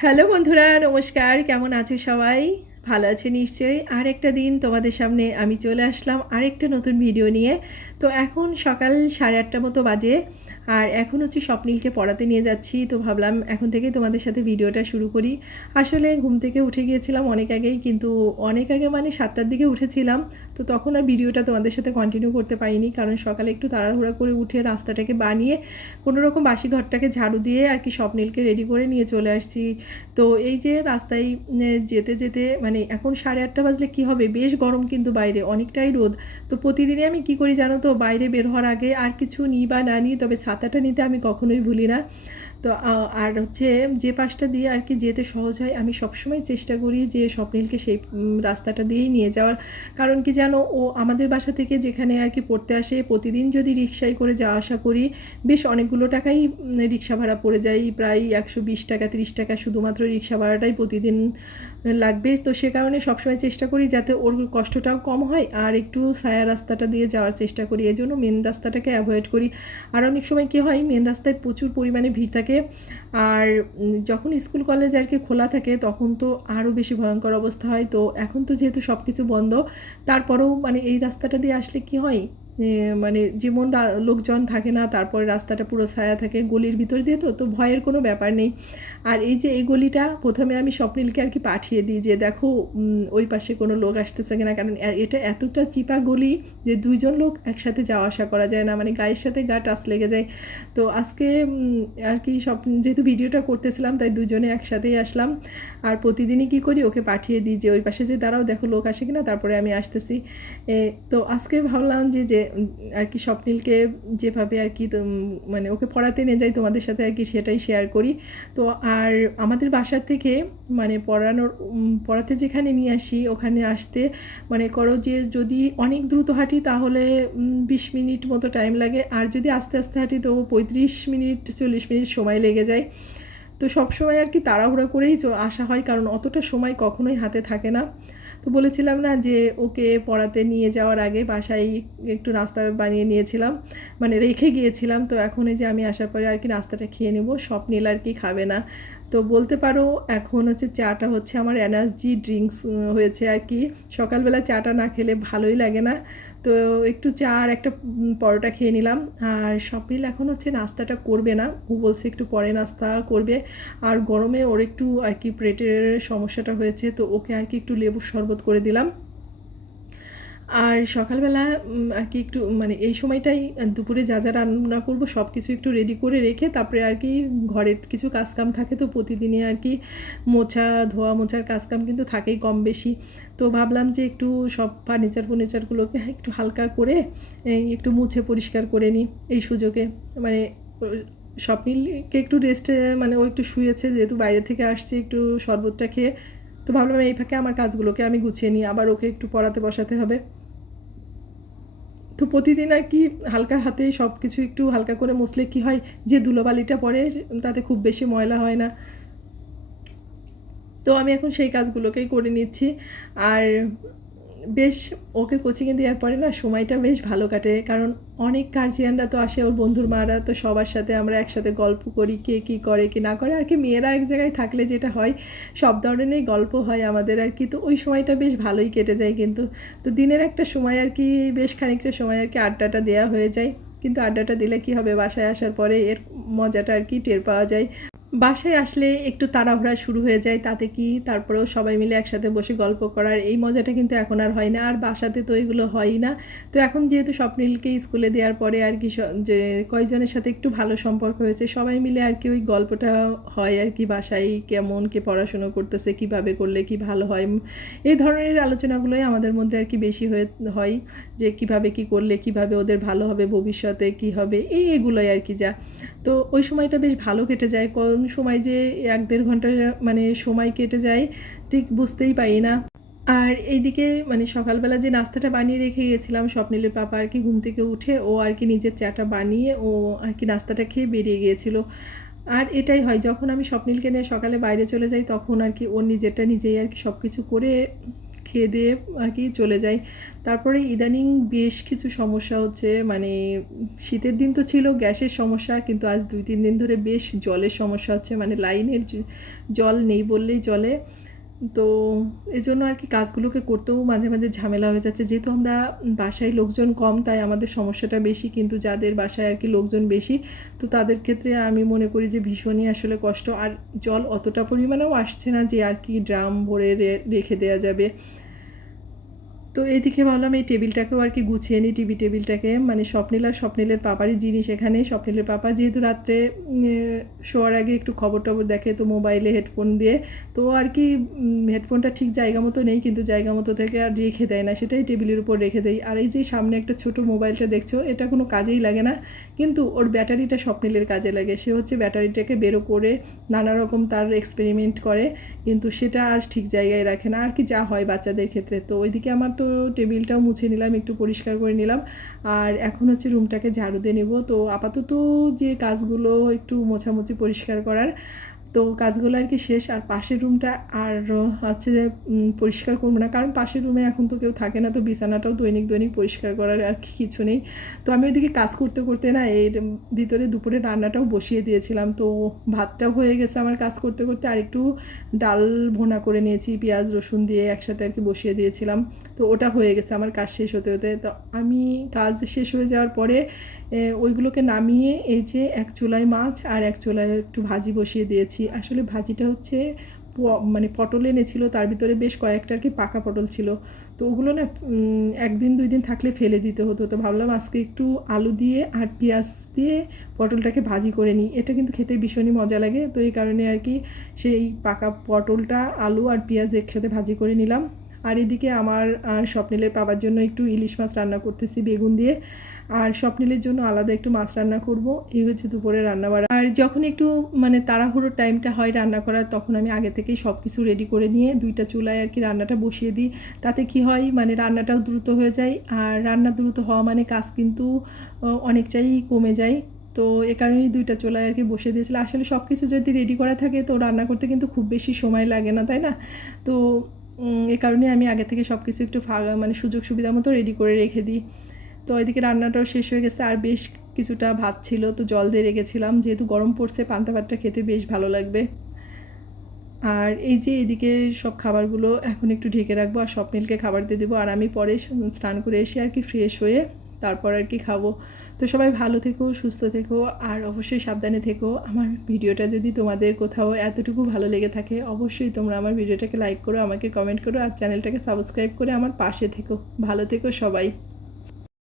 Hello বন্ধুরা, নমস্কার। কেমন আছো সবাই? ভালো আছে নিশ্চয়ই? আরেকটা দিন তোমাদের সামনে আমি চলে আসলাম আরেকটা নতুন ভিডিও নিয়ে। তো এখন সকাল সাড়ে আটটা মতো বাজে, আর এখন হচ্ছে স্বপ্নীলকে পড়াতে নিয়ে যাচ্ছি। তো ভাবলাম এখন থেকেই তোমাদের সাথে ভিডিওটা শুরু করি। আসলে ঘুম থেকে উঠে গিয়েছিলাম অনেক আগেই, কিন্তু অনেক আগে মানে সাতটার দিকে উঠেছিলাম। তো তখন আর ভিডিওটা তোমাদের সাথে কন্টিনিউ করতে পারিনি, কারণ সকালে একটু তাড়াহুড়া করে উঠে রাস্তাটাকে বানিয়ে কোনো রকম বাসি ঘরটাকে ঝাড়ু দিয়ে আর কি স্বপ্নীলকে রেডি করে নিয়ে চলে আসছি। তো এই যে রাস্তায় যেতে যেতে মানে এখন সাড়ে আটটা বাজলে কি হবে? বেশ গরম কিন্তু বাইরে, অনেকটাই রোদ। তো প্রতিদিনই আমি কি করি জানো তো? বাইরে বের হওয়ার আগে আর কিছু নিই বা না নিই, তবে ছাতাটা নিতে আমি কখনোই ভুলি না। তো আর হচ্ছে যে পাশটা দিয়ে আর কি যেতে সহজ হয়, আমি সবসময় চেষ্টা করি যে স্বপ্নীলকে সেই রাস্তাটা দিয়েই নিয়ে যাওয়ার। কারণ কি জানো, ও আমাদের বাসা থেকে যেখানে আর কি পড়তে আসে, প্রতিদিন যদি রিক্সায় করে যাওয়া আসা করি, বেশ অনেকগুলো টাকাই রিক্সা ভাড়া পড়ে যায়। প্রায় একশো বিশ টাকা, তিরিশ টাকা শুধুমাত্র রিক্সা ভাড়াটাই প্রতিদিন লাগবে। তো সে কারণে সবসময় চেষ্টা করি যাতে ওর কষ্টটাও কম হয় আর একটু ছায়া রাস্তাটা দিয়ে যাওয়ার চেষ্টা করি। এই জন্য মেন রাস্তাটাকে অ্যাভয়েড করি। আর অনেক সময় কী হয় মেন রাস্তায় প্রচুর পরিমাণে ভিড় থাকে। আর যখন স্কুল, কলেজ আর কি খোলা থাকে, তখন তো আরও বেশি ভয়ঙ্কর অবস্থা হয়। তো এখন তো যেহেতু সব কিছু বন্ধ, তারপরেও মানে এই রাস্তাটা দিয়ে আসলে কি হয় মানে যেমন লোকজন থাকে না, তারপরে রাস্তাটা পুরো ছায়া থাকে, গলির ভিতর দিয়ে তো তো ভয়ের কোনো ব্যাপার নেই। আর এই যে এই গলিটা, প্রথমে আমি স্বপ্নীলকে আর কি পাঠিয়ে দিই যে, দেখো ওই পাশে কোনো লোক আসতেছে কিনা। কারণ এটা এতটা চিপা গলি যে দুইজন লোক একসাথে যাওয়া আসা করা যায় না। মানে গায়ের সাথে গা টাচ লেগে যায়। তো আজকে আর কি সব যেহেতু ভিডিওটা করতেছিলাম, তাই দুজনে একসাথেই আসলাম। আর প্রতিদিনই কি করি? ওকে পাঠিয়ে দিই যে, ওই পাশে যে দাঁড়াও, দেখো লোক আসে কিনা? তারপরে আমি আসতেছি। তো আজকে ভাবলাম যে যে আর কি স্বপ্নীলকে যেভাবে আর কি মানে ওকে পড়াতে নিয়ে যাই, তোমাদের সাথে আর কি সেটাই শেয়ার করি। তো আর আমাদের বাসার থেকে মানে পড়ানোর পড়াতে যেখানে নিয়ে আসি, ওখানে আসতে মানে করো যে যদি অনেক দ্রুত হাঁটি তাহলে বিশ মিনিট মতো টাইম লাগে। আর যদি আস্তে আস্তে হাঁটি তো পঁয়ত্রিশ মিনিট, চল্লিশ মিনিট সময় লেগে যায়। তো সব সময় আর কি তাড়াহুড়ো করেই আসা হয়, কারণ অতটা সময় কখনোই হাতে থাকে না। তো বলেছিলাম না যে ওকে পড়াতে নিয়ে যাওয়ার আগে বাসায় একটু নাস্তা বানিয়ে নিয়েছিলাম মানে রেখে গিয়েছিলাম। তো এখন এই যে আমি আসার পরে আর কি নাস্তাটা খেয়ে নেব, স্বপ্নিল আর কি খাবে না। তো বলতে পারো এখন হচ্ছে চাটা হচ্ছে আমার এনার্জি ড্রিঙ্কস হয়েছে আর কি। সকালবেলা চাটা না খেলে ভালোই লাগে না। তো একটু চা আর একটা পরোটা খেয়ে নিলাম। আর স্বপ্নিল এখন হচ্ছে নাস্তাটা করবে না। ও বলছে একটু পরে নাস্তা করবে। আর গরমে ওর একটু আর কি পেটের সমস্যাটা হয়েছে, তো ওকে আর কি একটু লেবুর শরবত করে দিলাম। আর সকালবেলা আর কি একটু মানে এই সময়টাই দুপুরে যা যা রান্না করব সব কিছু একটু রেডি করে রেখে তারপরে আর কি ঘরের কিছু কাজকাম থাকে তো প্রতিদিনই আর কি মোছা, ধোয়া মোছার কাজকাম কিন্তু থাকেই কম বেশি। তো ভাবলাম যে একটু সব ফার্নিচার ফার্নিচারগুলোকে একটু হালকা করে একটু মুছে পরিষ্কার করে নিই এই সুযোগে। মানে স্বপ্নিলকে একটু রেস্টে মানে ও একটু শুয়েছে যেহেতু বাইরে থেকে আসছে একটু শরবতটা খেয়ে। তো ভাবলাম এই ফাঁকে আমার কাজগুলোকে আমি গুছিয়ে নিই, আবার ওকে একটু পড়াতে বসাতে হবে। তো প্রতিদিন আর কি হালকা হাতে সব কিছু একটু হালকা করে মুছলে কি হয়? যে ধুলোবালিটা পড়ে তাতে খুব বেশি ময়লা হয় না। তো আমি এখন সেই কাজগুলোকেই করে নিচ্ছি। আর বেশ, ওকে কোচিংয়ে দেওয়ার পরে না সময়টা বেশ ভালো কাটে। কারণ অনেক গার্জিয়ানরা তো আসে, ওর বন্ধুর মারা, তো সবার সাথে আমরা একসাথে গল্প করি, কে কী করে, কি না করে। আর কি মেয়েরা এক জায়গায় থাকলে যেটা হয়, সব ধরনেরই গল্প হয় আমাদের আর কি। তো ওই সময়টা বেশ ভালোই কেটে যায় কিন্তু। তো দিনের একটা সময় আর কি, বেশ খানিকটা সময় আর কি আড্ডাটা দেওয়া হয়ে যায়। কিন্তু আড্ডাটা দিলে কি হবে? বাসায় আসার পরে এর মজাটা আর কি টের পাওয়া যায়। বাসায় আসলে একটু তাড়াহুড়া শুরু হয়ে যায়, তাতে কি তারপরেও সবাই মিলে একসাথে বসে গল্প করার, এই মজাটা কিন্তু এখন আর হয় না। আর বাসাতে তো এগুলো হয়ই না। তো এখন যেহেতু স্বপ্নিলকে স্কুলে দেওয়ার পরে আর কি যে কয়েকজনের সাথে একটু ভালো সম্পর্ক হয়েছে, সবাই মিলে আর কি ওই গল্পটা হয় আর কি বাসায়, কেমন কে পড়াশুনো করতেছে, কীভাবে করলে কি ভালো হয় এই ধরনের আলোচনাগুলোই আমাদের মধ্যে আর কি বেশি হয়ে, হয় যে কীভাবে কি করলে কীভাবে ওদের ভালো হবে, ভবিষ্যতে কি হবে, এই এগুলোই আর কি যা। তো ওই সময়টা বেশ ভালো কেটে যায়। সময় যে এক দেড় ঘণ্টা মানে সময় কেটে যায়, ঠিক বুঝতেই পারি না। আর এইদিকে মানে সকালবেলা যে নাস্তাটা বানিয়ে রেখে গিয়েছিলাম স্বপ্নিলের পাপা আর কি ঘুম থেকে উঠে ও আর কি নিজের চাটা বানিয়ে ও আর কি নাস্তাটা খেয়ে বেরিয়ে গিয়েছিল। আর এটাই হয়, যখন আমি স্বপ্নিলকে নিয়ে সকালে বাইরে চলে যাই, তখন আর কি ওর নিজেরটা নিজেই আর কি সব কিছু করে খেয়ে দিয়ে আর কি চলে যাই। তারপরে ইদানিং বেশ কিছু সমস্যা হচ্ছে মানে শীতের দিন তো ছিল, গ্যাসের সমস্যা, কিন্তু আজ দুই, তিন দিন ধরে বেশ জলের সমস্যা হচ্ছে মানে লাইনের জল নেই বললেই চলে। তো এজন্য আর কি কাজগুলোকে করতেও মাঝে মাঝে ঝামেলা হয়ে যাচ্ছে। যেহেতু আমরা বাসায় লোকজন কম, তাই আমাদের সমস্যাটা বেশি, কিন্তু যাদের বাসায় আর কি লোকজন বেশি, তো তাদের ক্ষেত্রে আমি মনে করি যে ভীষণই আসলে কষ্ট। আর জল অতটা পরিমাণেও আসছে না যে আর কি ড্রাম ভরে রেখে দেওয়া যাবে। তো এদিকে ভাবলাম এই টেবিলটাকেও আর কি গুছিয়ে নিই, টিভি টেবিলটাকে। মানে স্বপ্নিল আর স্বপ্নিলের পাপারই জিনিস এখানে স্বপ্নিলের পাপা যেহেতু রাত্রে শোয়ার আগে একটু খবর টবর দেখে, তো মোবাইলে হেডফোন দিয়ে। তো আর কি হেডফোনটা ঠিক জায়গা মতো নেই, কিন্তু জায়গা মতো থেকে আর রেখে দেয় না। সেটাই টেবিলের উপর রেখে দেয় আর এই যে সামনে একটা ছোট মোবাইলটা দেখছ, এটা কোনো কাজেই লাগে না। কিন্তু ওর ব্যাটারিটা স্বপ্নিলের কাজে লাগে। সে হচ্ছে ব্যাটারিটাকে বেরো করে নানা রকম তার এক্সপেরিমেন্ট করে। কিন্তু সেটা আর ঠিক জায়গায় রাখে না। আর কি যা হয় বাচ্চাদের ক্ষেত্রে। তো ওইদিকে আমার তো টেবিলটাও মুছে নিলাম, একটু পরিষ্কার করে নিলাম। আর এখন হচ্ছে রুমটাকে ঝাড়ু দিয়ে নেব। তো আপাতত যে কাজগুলো একটু মোছামুছি পরিষ্কার করার তো কাজগুলো আর কি শেষ, আর পাশের রুমটা আর হচ্ছে যে পরিষ্কার করব না। কারণ পাশের রুমে এখন তো কেউ থাকে না, তো বিছানাটাও দৈনিক দৈনিক পরিষ্কার করার আর কি কিছু নেই। তো আমি ওইদিকে কাজ করতে করতে না এর ভিতরে দুপুরে রান্নাটাও বসিয়ে দিয়েছিলাম। তো ভাতটাও হয়ে গেছে আমার কাজ করতে করতে। আর একটু ডাল ভোনা করে নিয়েছি, পেঁয়াজ, রসুন দিয়ে একসাথে আর কি বসিয়ে দিয়েছিলাম। তো ওটা হয়ে গেছে, আমার কাজ শেষ হতে হতে। তো আমি কাজ শেষ হয়ে যাওয়ার পরে ওইগুলোকে নামিয়ে এই যে এক চুলায় মাছ আর এক চুলায় একটু ভাজি বসিয়ে দিয়েছি। আসলে ভাজিটা হচ্ছে মানে পটল এনেছিল, তার ভিতরে বেশ কয়েকটা আর কি পাকা পটল ছিল। তো ওগুলো না একদিন দুই দিন থাকলে ফেলে দিতে হতো। তো ভাবলাম আজকে একটু আলু দিয়ে আর পেঁয়াজ দিয়ে পটলটাকে ভাজি করে নিই। এটা কিন্তু খেতে ভীষণই মজা লাগে। তো এই কারণে আর কি সেই পাকা পটলটা, আলু আর পেঁয়াজ একসাথে ভাজি করে নিলাম। আর এদিকে আমার স্বপ্নিলের পাবার জন্য একটু ইলিশ মাছ রান্না করতেছি বেগুন দিয়ে। আর স্বপ্নিলের জন্য আলাদা একটু মাছ রান্না করব। এই হচ্ছে দুপুরে রান্না বাড়া আর যখন একটু মানে তাড়াহুড়োর টাইমটা হয় রান্না করার, তখন আমি আগে থেকেই সব কিছু রেডি করে নিয়ে দুইটা চুলায় আর কি রান্নাটা বসিয়ে দিই। তাতে কি হয় মানে রান্নাটাও দ্রুত হয়ে যায়। আর রান্না দ্রুত হওয়া মানে কাজ কিন্তু অনেকটাই কমে যায়। তো এ কারণেই দুইটা চুলায় আর কি বসিয়ে দিয়েছিল। আসলে সব কিছু যদি রেডি করা থাকে, তো রান্না করতে কিন্তু খুব বেশি সময় লাগে না, তাই না? তো এ কারণে আমি আগে থেকে সব কিছু একটু ফাঁকা মানে সুযোগ সুবিধা মতো রেডি করে রেখে দিই। তো এদিকে রান্নাটাও শেষ হয়ে গেছে, আর বেশ কিছুটা ভাত ছিল, তো জল দিয়ে রেখেছিলাম। যেহেতু গরম পড়ছে, পান্তা ভাতটা খেতে বেশ ভালো লাগবে। আর এই যে এদিকে সব খাবারগুলো এখন একটু ঢেকে রাখব, আর সব মিলকে খাবার দিয়ে দেবো। আর আমি পরে স্নান করে এসে আর কি ফ্রেশ হয়ে তারপর আর কি খাব। তো সবাই ভালো থেকো, সুস্থ থেকো, আর অবশ্যই সাবধানে থেকো। আমার ভিডিওটা যদি তোমাদের কোথাও এতটুকু ভালো লেগে থাকে, অবশ্যই তোমরা আমার ভিডিওটাকে লাইক করো, আমাকে কমেন্ট করো, আর চ্যানেলটাকে সাবস্ক্রাইব করে আমার পাশে থেকো। ভালো থেকো সবাই।